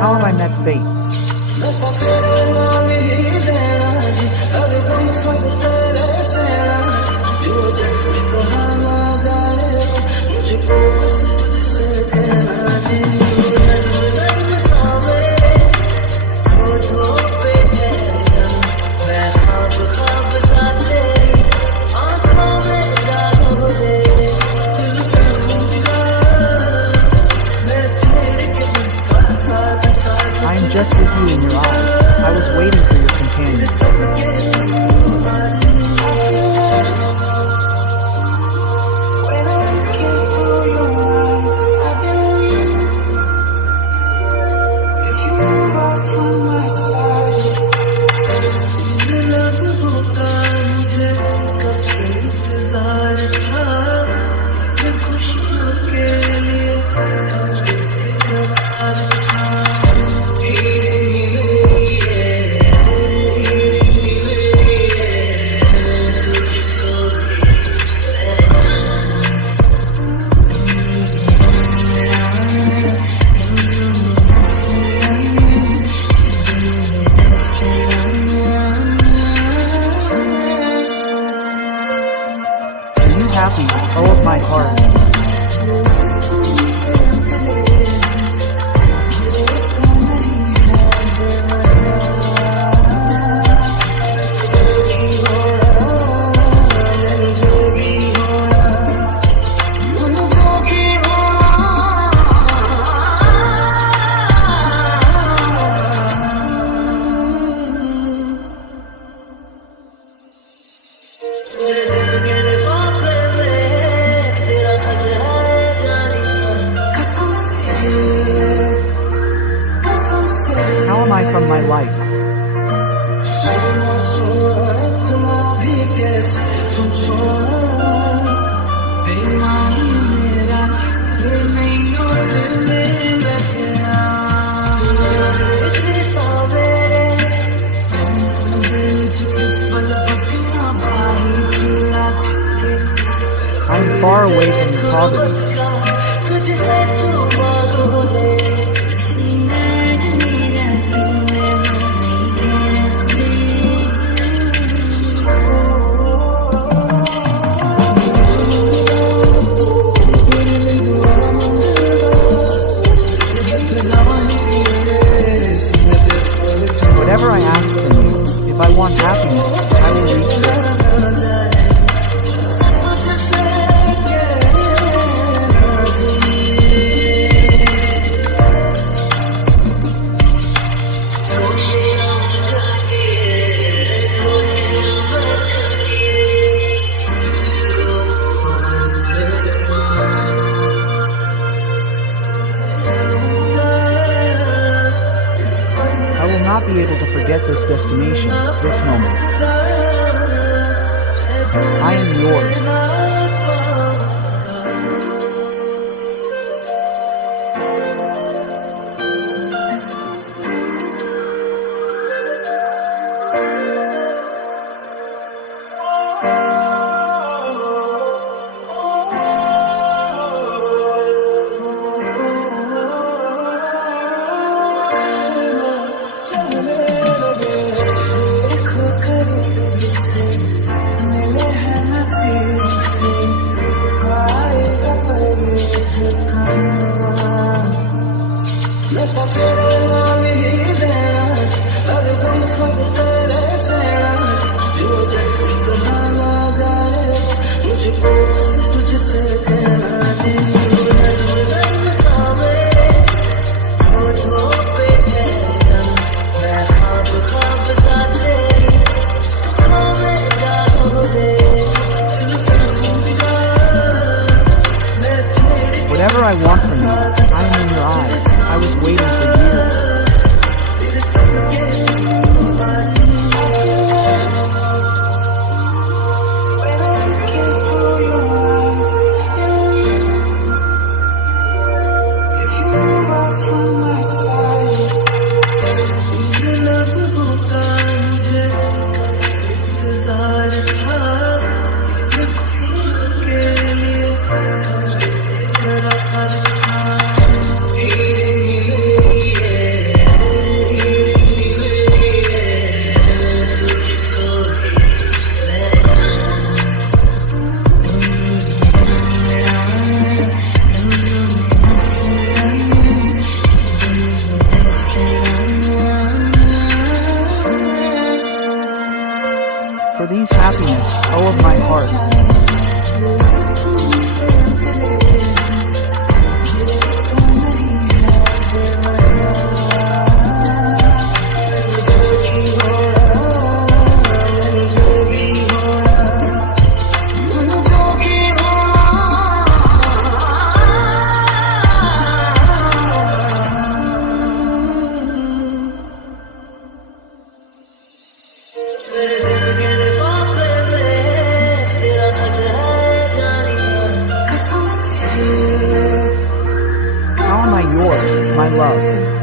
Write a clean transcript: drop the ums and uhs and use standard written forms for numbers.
How have I met fate? I am just with you in your eyes. I was waiting for your companion. Happy, oh of my heart. How am I from my life? I am far away from your poverty. Whatever I ask from you, if I want happiness, I will reach there. I will not be able to forget this destination, this moment. I am yours. Whatever I want from you, I am in your eyes. I was waiting for years. love.